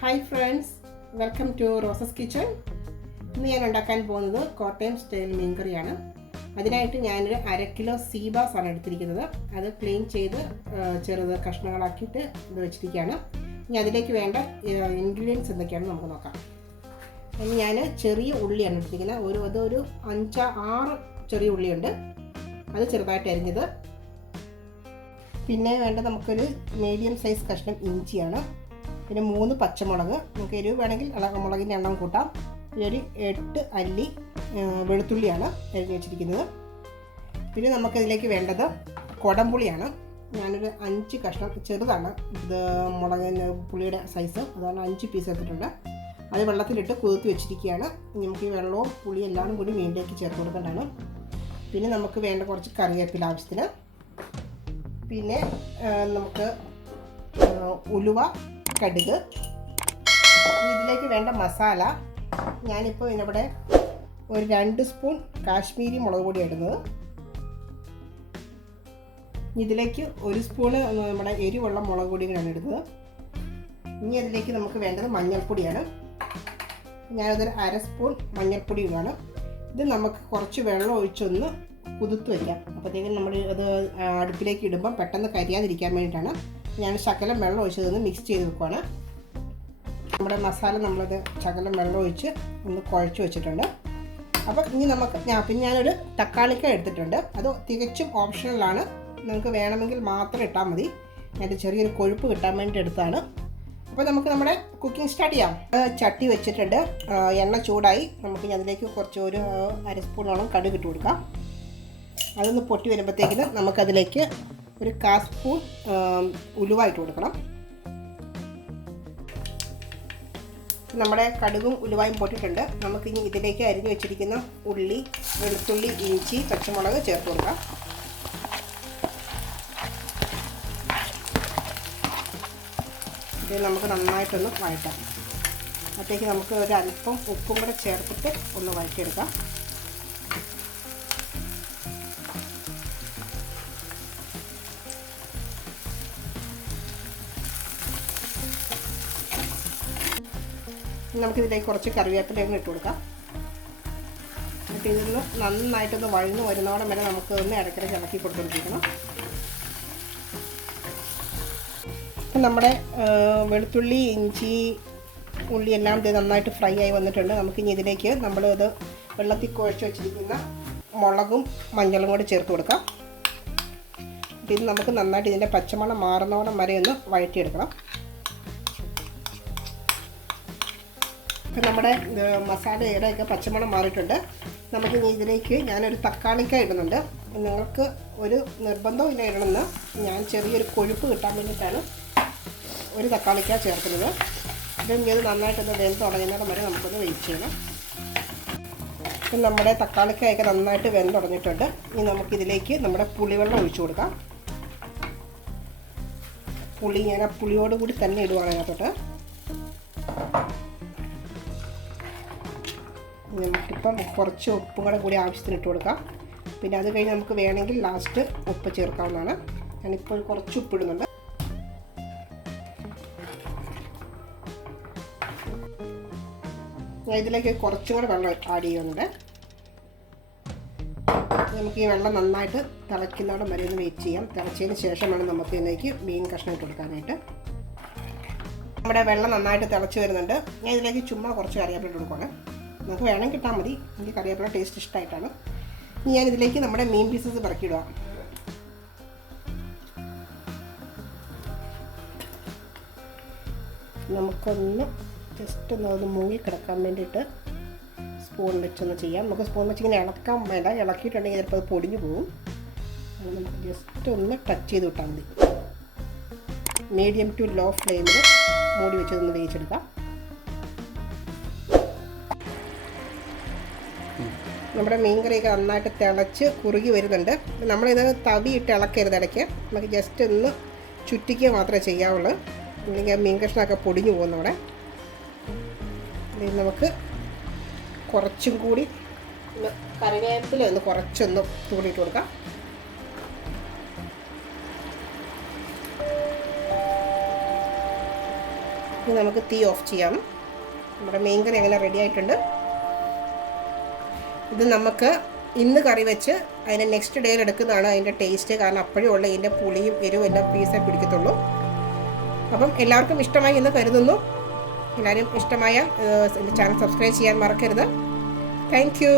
Hi friends, welcome to Rose's kitchen. ഇന്ന് ഞാൻ ഉണ്ടാക്കാൻ പോകുന്നത് കോട്ടയം സ്റ്റൈൽ മീൻകറിയാണ്. അതിനായിട്ട് ഞാനൊരു 1/2 കിലോ സീ ബാസ് ആണ് എടുത്തിരിക്കുന്നത്. അത് ക്ലീൻ ചെയ്ത് ചെറുത് കഷ്ണങ്ങളാക്കിയിട്ട് ഇത് വെച്ചിരിക്കുകയാണ്. ഇനി അതിലേക്ക് വേണ്ട ഇൻഗ്രീഡിയൻസ് എന്തൊക്കെയാണെന്ന് നമുക്ക് നോക്കാം. ഇനി ഞാൻ ചെറിയ ഉള്ളിയാണ് എടുത്തിരിക്കുന്നത്. അതൊരു 5-6 ചെറിയ ഉള്ളിയുണ്ട്, അത് ചെറുതായിട്ട് അരിഞ്ഞത്. പിന്നെ വേണ്ട നമുക്കൊരു മീഡിയം സൈസ് കഷ്ണം ഇഞ്ചിയാണ്. പിന്നെ 3 പച്ചമുളക്, നമുക്ക് എരിവ് വേണമെങ്കിൽ മുളകിൻ്റെ എണ്ണം കൂട്ടാം. പിന്നെ ഒരു 8 അല്ലി വെളുത്തുള്ളിയാണ് അരിഞ്ഞ് വെച്ചിരിക്കുന്നത്. പിന്നെ നമുക്കതിലേക്ക് വേണ്ടത് കുടംപുളിയാണ്. ഞാനൊരു 5 കഷ്ണം, ചെറുതാണ് ഇത് മുളകിന് പുളിയുടെ സൈസ്, അതാണ് 5 പീസ് എടുത്തിട്ടുണ്ട്. അത് വെള്ളത്തിലിട്ട് കുതിർത്തി വെച്ചിരിക്കുകയാണ്. നമുക്ക് ഈ വെള്ളവും പുളിയും എല്ലാം കൂടി മീനിലേക്ക് ചേർത്ത് കൊടുക്കേണ്ടതാണ്. പിന്നെ നമുക്ക് വേണ്ട കുറച്ച് കറിവേപ്പില ആവശ്യത്തിന്. പിന്നെ നമുക്ക് ഉലുവ, കടുക്. ഇതിലേക്ക് വേണ്ട മസാല ഞാനിപ്പോൾ ഇതിനിവിടെ ഒരു 2 സ്പൂൺ കാശ്മീരി മുളക് പൊടി ഇടുന്നത്. ഇതിലേക്ക് 1 സ്പൂണ് നമ്മുടെ എരിവുള്ള മുളക് പൊടികളാണ് ഇടുന്നത്. ഇനി അതിലേക്ക് നമുക്ക് വേണ്ടത് മഞ്ഞൾപ്പൊടിയാണ്. ഞാനതൊരു 1/2 സ്പൂൺ മഞ്ഞൾപ്പൊടി ഇടുകയാണ്. ഇത് നമുക്ക് കുറച്ച് വെള്ളം ഒഴിച്ചൊന്ന് കുതിർത്ത് വയ്ക്കാം. അപ്പോഴത്തേക്കും നമ്മൾ അത് അടുപ്പിലേക്ക് ഇടുമ്പം പെട്ടെന്ന് കരിയാതിരിക്കാൻ വേണ്ടിയിട്ടാണ് ഞാൻ ശകലം വെള്ളം ഒഴിച്ചതൊന്ന് മിക്സ് ചെയ്ത് വെക്കുവാണ്. നമ്മുടെ മസാല നമ്മളത് ശകലം വെള്ളം ഒഴിച്ച് ഒന്ന് കുഴച്ച് വെച്ചിട്ടുണ്ട്. അപ്പം ഇനി നമുക്ക് പിന്നെ ഞാനൊരു തക്കാളിക്ക എടുത്തിട്ടുണ്ട്. അത് തികച്ചും ഓപ്ഷണലാണ്, നിങ്ങൾക്ക് വേണമെങ്കിൽ മാത്രം ഇട്ടാൽ മതി. അതിൻ്റെ ചെറിയൊരു കൊഴുപ്പ് കിട്ടാൻ വേണ്ടി എടുത്താണ്. അപ്പോൾ നമുക്ക് നമ്മുടെ കുക്കിംഗ് സ്റ്റാർട്ട് ചെയ്യാം. ചട്ടി വെച്ചിട്ടുണ്ട്, എണ്ണ ചൂടായി. നമുക്ക് അതിലേക്ക് കുറച്ച് ഒരു 1/2 സ്പൂണോളം കടുക് ഇട്ട് കൊടുക്കാം. അതൊന്ന് പൊട്ടി വരുമ്പോഴത്തേക്കിന് നമുക്കതിലേക്ക് ഒരു 1/4 സ്പൂൺ ഉലുവ ഇട്ട് കൊടുക്കണം. നമ്മുടെ കടുകും ഉലുവായും പൊട്ടിയിട്ടുണ്ട്. നമുക്കിനി ഇതിലേക്ക് അരിഞ്ഞു വെച്ചിരിക്കുന്ന ഉള്ളി, വെളുത്തുള്ളി, ഇഞ്ചി, പച്ചമുളക് ചേർത്ത് കൊടുക്കാം. ഇത് നമുക്ക് നന്നായിട്ടൊന്ന് വഴറ്റാം. അപ്പോഴത്തേക്ക് നമുക്ക് ഒരു അല്പം ഉപ്പും കൂടെ ചേർത്തിട്ട് ഒന്ന് വഴറ്റിയെടുക്കാം. നമുക്കിതിലേക്ക് കുറച്ച് കറിവേപ്പിലയും ഇട്ട് കൊടുക്കാം. എന്നിട്ട് ഇതൊന്ന് നന്നായിട്ടൊന്ന് വഴന്ന് വരുന്നോളം വരെ നമുക്ക് ഒന്ന് ഇടയ്ക്കിടയ്ക്ക് ഇളക്കി കൊടുത്തുകൊണ്ടിരിക്കണം. അപ്പം നമ്മുടെ വെളുത്തുള്ളി, ഇഞ്ചി, ഉള്ളി എല്ലാം ഇത് നന്നായിട്ട് ഫ്രൈ ആയി വന്നിട്ടുണ്ട്. നമുക്കിനി ഇതിലേക്ക് നമ്മളത് വെള്ളത്തിൽ കുഴച്ച് വെച്ചിരിക്കുന്ന മുളകും മഞ്ഞളും കൂടി ചേർത്ത് കൊടുക്കാം. ഇത് നമുക്ക് നന്നായിട്ട് ഇതിൻ്റെ പച്ചമണം മാറുന്നോളം വരെ ഒന്ന് വഴറ്റിയെടുക്കണം. ഇപ്പം നമ്മുടെ മസാലയുടെയൊക്കെ പച്ചമണം മാറിയിട്ടുണ്ട്. നമുക്കിനി ഇതിലേക്ക് ഞാനൊരു തക്കാളിക്ക ഇടുന്നുണ്ട്. നിങ്ങൾക്ക് ഒരു നിർബന്ധവും ഇല്ല ഇടണമെന്ന്, ഞാൻ ചെറിയൊരു കൊഴുപ്പ് കിട്ടാൻ വേണ്ടിയിട്ടാണ് ഒരു തക്കാളിക്ക ചേർക്കുന്നത്. ഇത് നന്നായിട്ടൊന്ന് വെന്ത് തുടങ്ങുന്നതിന് വരെ നമുക്കൊന്ന് വെയിറ്റ് ചെയ്യണം. ഇപ്പം നമ്മുടെ തക്കാളിക്കായൊക്കെ നന്നായിട്ട് വെന്ത് തുടങ്ങിയിട്ടുണ്ട്. ഇനി നമുക്കിതിലേക്ക് നമ്മുടെ പുളിവെള്ളം ഒഴിച്ചു കൊടുക്കാം. പുളി ഞാൻ ആ പുളിയോട് കൂടി തന്നെ ഇടുവാണ് അതിനകത്തോട്ട്. നമുക്കിപ്പം കുറച്ച് ഉപ്പും കൂടി ആവശ്യത്തിന് ഇട്ട് കൊടുക്കാം. പിന്നെ അത് കഴിഞ്ഞ് നമുക്ക് വേണമെങ്കിൽ ലാസ്റ്റ് ഉപ്പ് ചേർക്കാവുന്നതാണ്. ഞാനിപ്പോൾ കുറച്ച് ഉപ്പിടുന്നുണ്ട്. ഞാൻ ഇതിലേക്ക് കുറച്ചും കൂടെ വെള്ളം ആഡ് ചെയ്യുന്നുണ്ട്. നമുക്ക് ഈ വെള്ളം നന്നായിട്ട് തിളയ്ക്കുന്നതോടെ വരെ ഒന്ന് വെയിറ്റ് ചെയ്യാം. തിളച്ചതിന് ശേഷം വേണം നമുക്ക് ഇതിലേക്ക് മീൻ കഷ്ണം ഇട്ട് കൊടുക്കാനായിട്ട്. നമ്മുടെ വെള്ളം നന്നായിട്ട് തിളച്ച് വരുന്നുണ്ട്. ഞാൻ ഇതിലേക്ക് ചുമ്മാ കുറച്ച് കറിവേപ്പില ഇട്ട് കൊടുക്കുകയാണ്. നമുക്ക് വേണം കിട്ടാൽ മതി, എനിക്ക് കറിവേപ്പില ടേസ്റ്റ് ഇഷ്ടമായിട്ടാണ്. ഇനി ഞാനിതിലേക്ക് നമ്മുടെ മീൻ പീസസ് പറക്കിയിടുക. നമുക്കൊന്ന് ജസ്റ്റ് ഒന്ന് മുങ്ങി കിടക്കാൻ വേണ്ടിയിട്ട് സ്പൂൺ വെച്ചൊന്ന് ചെയ്യാം. നമുക്ക് സ്പൂൺ വെച്ച് ഇങ്ങനെ ഇളക്കാൻ വേണ്ട, ഇളക്കിയിട്ടുണ്ടെങ്കിൽ ചിലപ്പോൾ അത് പൊടിഞ്ഞു പോകും. അത് നമുക്ക് ജസ്റ്റ് ഒന്ന് ടച്ച് ചെയ്ത് വിട്ടാൽ മതി. മീഡിയം ടു ലോ ഫ്ലെയിമിൽ മൂടി വെച്ചതൊന്ന് വേവിച്ചെടുക്കാം. നമ്മുടെ മീൻ കറിയൊക്കെ നന്നായിട്ട് തിളച്ച് കുറുകി വരുന്നുണ്ട്. നമ്മളിത് തവിയിട്ട് ഇളക്കരുത് ഇടയ്ക്ക്, നമുക്ക് ജസ്റ്റ് ഒന്ന് ചുറ്റിക്കുക മാത്രമേ ചെയ്യാവുള്ളൂ, അല്ലെങ്കിൽ മീൻ കഷ്ണമൊക്കെ പൊടിഞ്ഞു പോകുന്നവിടെ. നമുക്ക് കുറച്ചും കൂടി കറിവേപ്പില ഒന്ന് കുറച്ചൊന്ന് തൂടിയിട്ട് കൊടുക്കാം. ഇനി നമുക്ക് തീ ഓഫ് ചെയ്യാം. നമ്മുടെ മീൻകറി അങ്ങനെ റെഡി ആയിട്ടുണ്ട്. ഇത് നമുക്ക് ഇന്ന് കറി വെച്ച് അതിൻ്റെ നെക്സ്റ്റ് ഡേയിൽ എടുക്കുന്നതാണ് അതിൻ്റെ ടേസ്റ്റ്. കാരണം അപ്പോഴും ഉള്ള ഇതിൻ്റെ പുളിയും എരിവും എല്ലാം പീസേ പിടിക്കത്തുള്ളൂ. അപ്പം എല്ലാവർക്കും ഇഷ്ടമായി എന്ന് കരുതുന്നു. എല്ലാവരും ഇഷ്ടമായ എൻ്റെ ചാനൽ സബ്സ്ക്രൈബ് ചെയ്യാൻ മറക്കരുത്. Thank you.